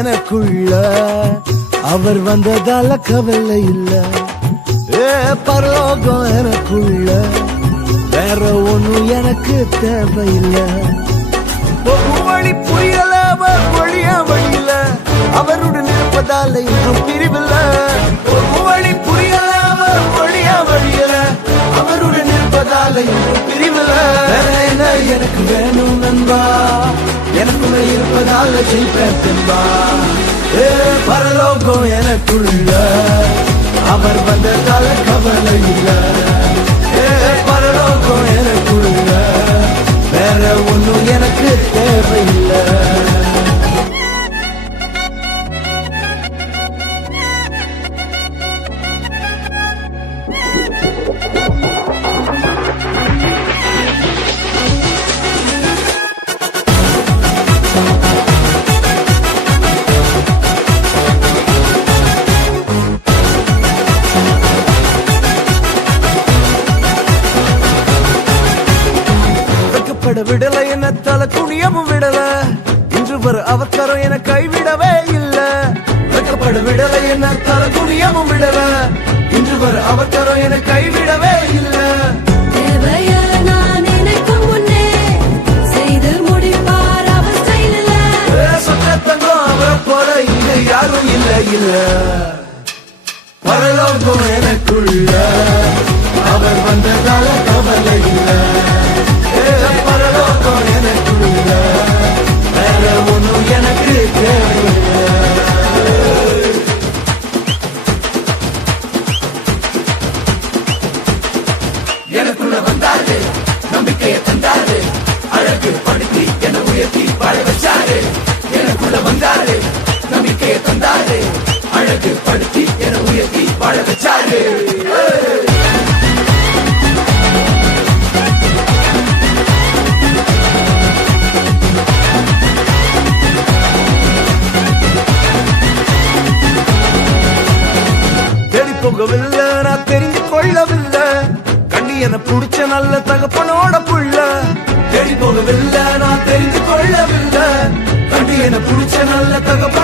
எனக்குள்ள அவர் வந்ததால கவலை இல்ல. பரலோகம் எனக்குள்ள வேற ஒண்ணும் எனக்கு தேவையில்லை. வழி புரியல வழியா வழியில அவருடன் இருப்பதால இன்னும் பிரிவில்ல. வழி புரியல வழியா வழியில அவருடன் இருப்பதால இன்னும் பிரிவில்ல. என்ன எனக்கு வேணும் நண்பா, எனக்குள்ள இருப்பதால ஜெயிப்பேன் தென்பா. பரலோகம் எனக்குள்ள அவர் வந்ததால கவலை இல்ல. பரலோகம் எனக்குள்ள வேற ஒண்ணும் எனக்கு தேவையில்லை. விடல என்ன தலை குனியவும் விடல, இன்று வர அவசரம் என கைவிடவே இல்ல. வெக்கப்பட விடல என்ன தலை குனியவும் விடல, இன்று வர அவசரம் என கைவிடவே இல்ல. தங்கம் அவரை போல இங்க யாரும் இல்ல இல்ல. பரலோகம் எனக்குள்ள அவர் வந்ததால கவலை இல்ல. பரலோகம் எனக்குள்ள வேற ஒண்ணும் எனக்கு தேவையில்லை. எனக்குள்ள வந்தாரு, நம்பிக்கையை தந்தாரு, அழகு படுத்தி என உயர்த்தி வாழ வச்சாரு. எனக்குள்ள வந்தாரு, நம்பிக்கையை தந்தாரு, அழகு படுத்தி என உயர்த்தி வாழ வச்சாரு. போகவில்லை நான் தெரிந்து கொள்ளவில்லை, கண்டி என புடிச்ச நல்ல தகப்பனோட புள்ள. தேடி போகவில்லை நான் தெரிந்து கொள்ளவில்லை, கண்டி என புடிச்ச நல்ல தகப்ப